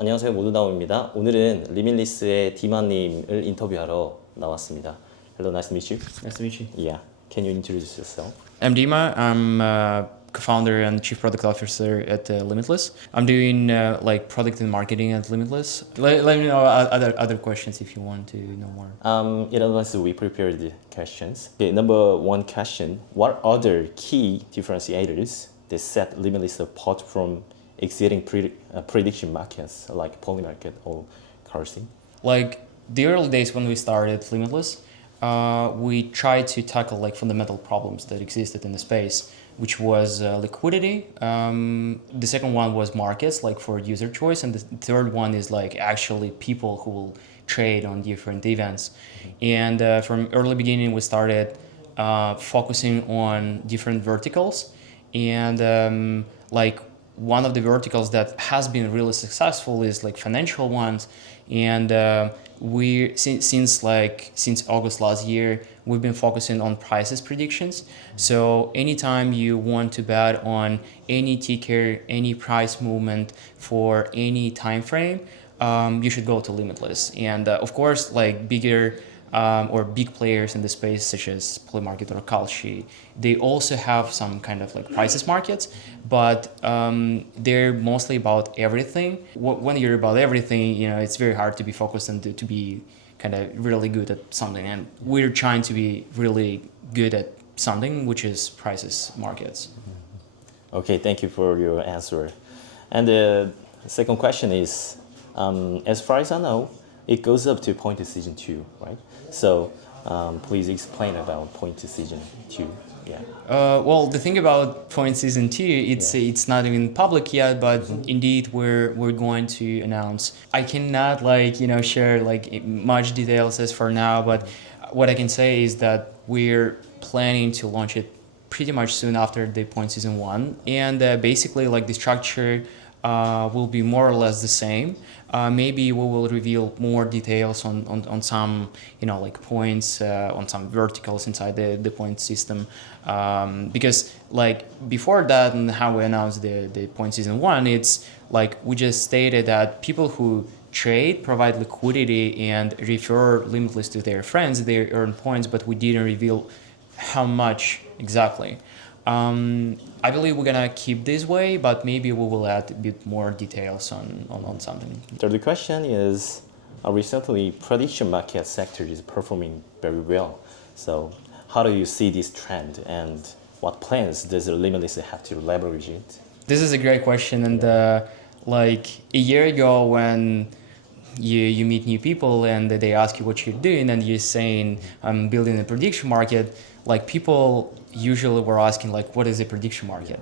안녕하세요, 모두다오입니다. 오늘은 리밀리스의 디마님을 인터뷰하러 나왔습니다. Hello, nice to meet you. Nice to meet you. Yeah, can you introduce yourself? I'm Dima. I'm co-founder and chief product officer at Limitless. I'm doing like product and marketing at Limitless. Let me know other questions if you want to know more. In advance, we prepared the questions. Okay, number one question: what other key differentiators that set Limitless apart from existing prediction markets like poly market or cursing? Like the early days when we started Limitless, we tried to tackle like fundamental problems that existed in the space, which was liquidity. The second one was markets, like for user choice, and the third one is like actually people who will trade on different events. And from early beginning, we started focusing on different verticals, and like one of the verticals that has been really successful is like financial ones, and we since August last year we've been focusing on prices predictions. So anytime you want to bet on any ticker, any price movement for any time frame, you should go to Limitless. And of course, like bigger or big players in the space such as Polymarket or Kalshi, they also have some kind of like prices markets, but they're mostly about everything. When you're about everything, you know, it's very hard to be focused and to be kind of really good at something. And we're trying to be really good at something, which is prices markets. Okay, thank you for your answer. And the second question is, as far as I know, it goes up to point decision 2, right? So please explain about point decision 2. Yeah. Well, the thing about point season 2, it's not even public yet, but indeed we're going to announce. I cannot share like much details as for now, but what I can say is that we're planning to launch it pretty much soon after the point season 1, and basically like the structure will be more or less the same. Maybe we will reveal more details on some, like points, on some verticals inside the point system. Because like before that and how we announced the point season 1, it's like we just stated that people who trade, provide liquidity and refer Limitless to their friends, they earn points, but we didn't reveal how much exactly. I believe we're gonna keep this way, but maybe we will add a bit more details on something. Third question is, recently prediction market sector is performing very well. So how do you see this trend, and what plans does Limitless have to leverage it? This is a great question, and like a year ago when you meet new people and they ask you what you're doing and you're saying I'm building a prediction market, like people usually were asking like what is a prediction market.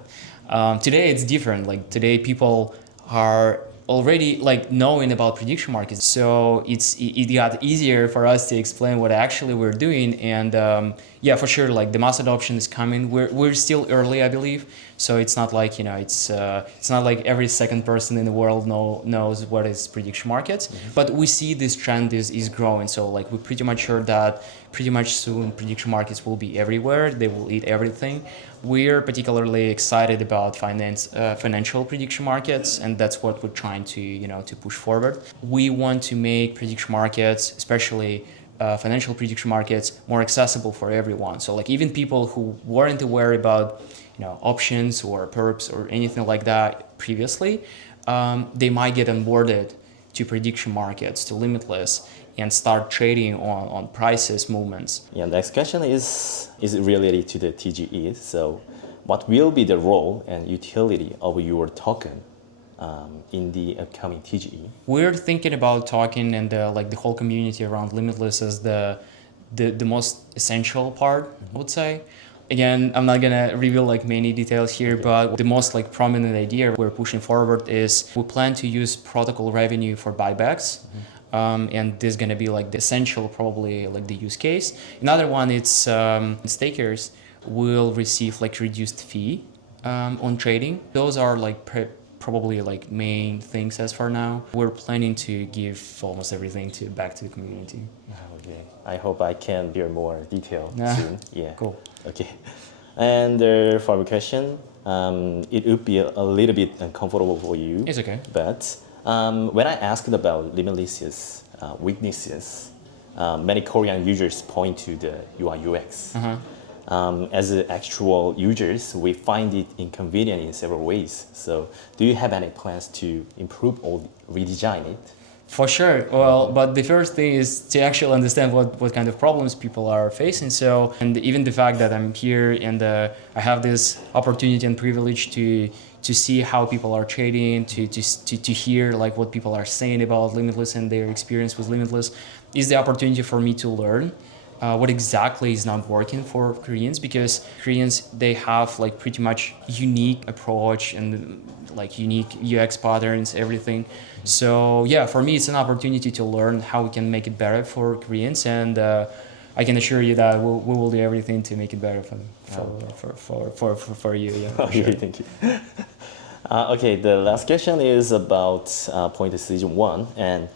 Today it's different. Like today people are already like knowing about prediction markets, so it got easier for us to explain what actually we're doing. And yeah, for sure, like the mass adoption is coming. We're still early, I believe, so it's not like it's not like every second person in the world knows what is prediction markets. But we see this trend is growing, so like we're pretty much sure that pretty much soon prediction markets will be everywhere. They will eat everything. We're particularly excited about financial prediction markets, and that's what we're trying to push forward. We want to make prediction markets, especially financial prediction markets, more accessible for everyone. So like even people who weren't aware about options or perps or anything like that previously, they might get onboarded to prediction markets, to Limitless, and start trading on prices movements. Yeah, next question is related to the TGE. So what will be the role and utility of your token in the upcoming TGE? We're thinking about token and like the whole community around Limitless as the most essential part, I would say. Again, I'm not gonna reveal like many details here, but the most like prominent idea we're pushing forward is we plan to use protocol revenue for buybacks. And this is going to be like the essential, probably like the use case. Another one, it's stakers will receive like reduced fee on trading. Those are like probably like main things as for now. We're planning to give almost everything back to the community. Okay, I hope I can hear more detail soon. Yeah. Cool. Okay. And the final question, it would be a little bit uncomfortable for you. It's okay. But When I asked about Limitless's weaknesses, many Korean users point to the UI UX. As actual users, we find it inconvenient in several ways. So, do you have any plans to improve or redesign it? For sure. Well, but the first thing is to actually understand what kind of problems people are facing. So, and even the fact that I'm here and I have this opportunity and privilege to see how people are trading, to hear like what people are saying about Limitless and their experience with Limitless, is the opportunity for me to learn what exactly is not working for Koreans, because Koreans, they have like pretty much unique approach and like unique UX patterns, everything. So yeah, for me, it's an opportunity to learn how we can make it better for Koreans, and I can assure you that we will do everything to make it better for you. Yeah, Okay, sure. thank you. Okay, the last question is about Point Season 1, and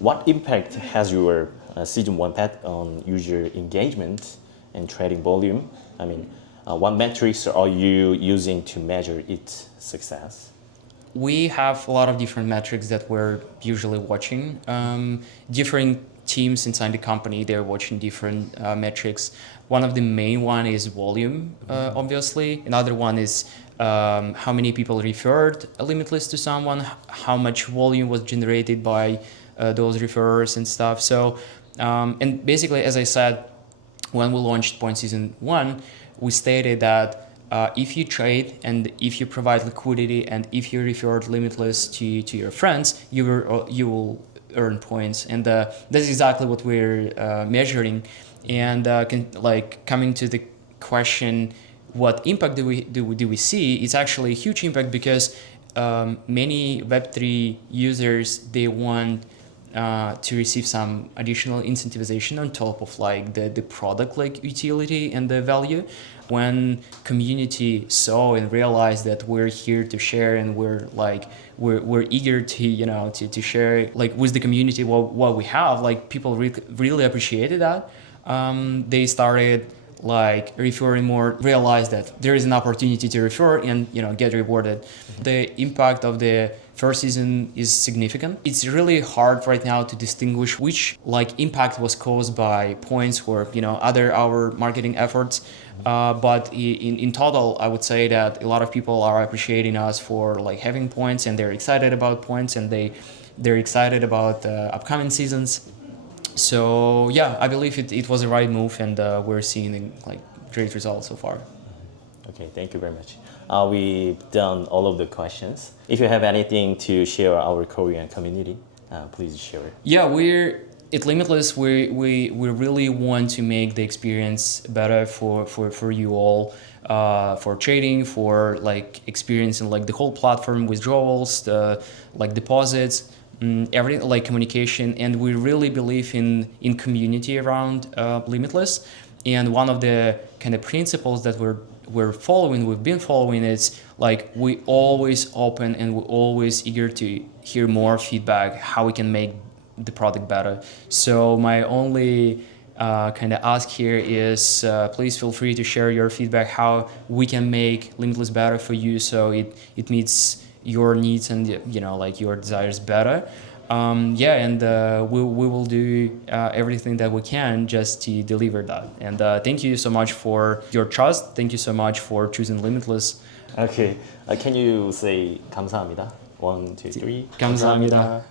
what impact has your Season 1 had on user engagement and trading volume? I mean, what metrics are you using to measure its success? We have a lot of different metrics that we're usually watching. Different teams inside the company, they're watching different metrics. One of the main one is volume, obviously. Another one is how many people referred Limitless to someone, how much volume was generated by those referrers and stuff. So, and basically, as I said, when we launched Point Season 1, we stated that if you trade and if you provide liquidity and if you referred Limitless to your friends, you will earn points, and that's exactly what we're measuring. And coming to the question, what impact do we see? It's actually a huge impact, because many Web3 users, they want to receive some additional incentivization on top of like the product like utility and the value. When community saw and realized that we're here to share and we're eager to to share like with the community what we have, like people really appreciated that. They started like referring more, realized that there is an opportunity to refer and get rewarded. The impact of the first season is significant. It's really hard right now to distinguish which like impact was caused by points or other our marketing efforts. But in total, I would say that a lot of people are appreciating us for like having points, and they're excited about points, and they're excited about upcoming seasons. So yeah, I believe it was the right move, and we're seeing like great results so far. Okay, thank you very much. We've done all of the questions. If you have anything to share with our Korean community, please share it. Yeah, we're at Limitless. We really want to make the experience better for you all, for trading, for like experiencing like the whole platform, withdrawals, the like deposits, everything like communication, and we really believe in community around Limitless. And one of the kind of principles that we've been following is like we always open and we're always eager to hear more feedback, how we can make the product better. So my only kind of ask here is please feel free to share your feedback, how we can make Limitless better for you, so it meets your needs and like your desires better. And we will do everything that we can just to deliver that. And thank you so much for your trust. Thank you so much for choosing Limitless. Okay, can you say 감사합니다? 1, 2, 3. 감사합니다.